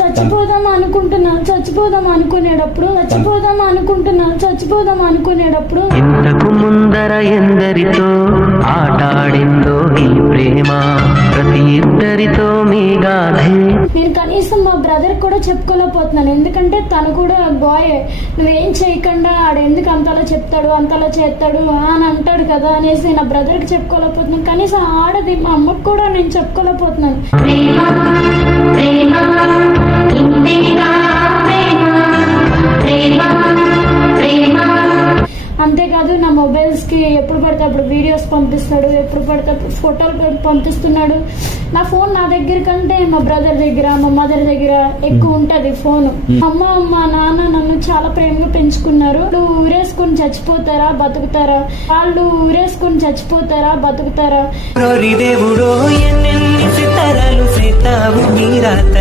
చచ్చిపోదాం అనుకునేటప్పుడు ఇంతకు ముందర ఎందరితో ఆటాడిందో ఈ ప్రేమ, ప్రతి ఇద్దరితో మీ గాథే. నేను కనీసం మా బ్రదర్ కూడా చెప్పుకోలేకపోతున్నాను, ఎందుకంటే తను కూడా బాయ్, నువ్వేం చేయకుండా ఆడు ఎందుకు అంతలా చెప్తాడు అంతలా చేస్తాడు అని అంటాడు కదా అనేసి నా బ్రదర్ కి చెప్పుకోలేకపోతున్నాను. కనీసం ఆడది మా అమ్మకు కూడా నేను చెప్పుకోలేకపోతున్నాను. అంతేకాదు నా మొబైల్స్ కి ఎప్పుడు పడితే అప్పుడు వీడియోస్ పంపిస్తాడు, ఎప్పుడు పడితే అప్పుడు ఫోటోలు పంపిస్తున్నాడు. నా ఫోన్ నా దగ్గర కంటే మా బ్రదర్ దగ్గర మా మదర్ దగ్గర ఎక్కువ ఉంటది ఫోన్. అమ్మ మా నాన్న నన్ను చాలా ప్రేమగా పెంచుకున్నారు. వాళ్ళు ఊరేసుకుని చచ్చిపోతారా బతుకుతారా, వాళ్ళు ఊరేసుకుని చచ్చిపోతారా బతుకుతారా.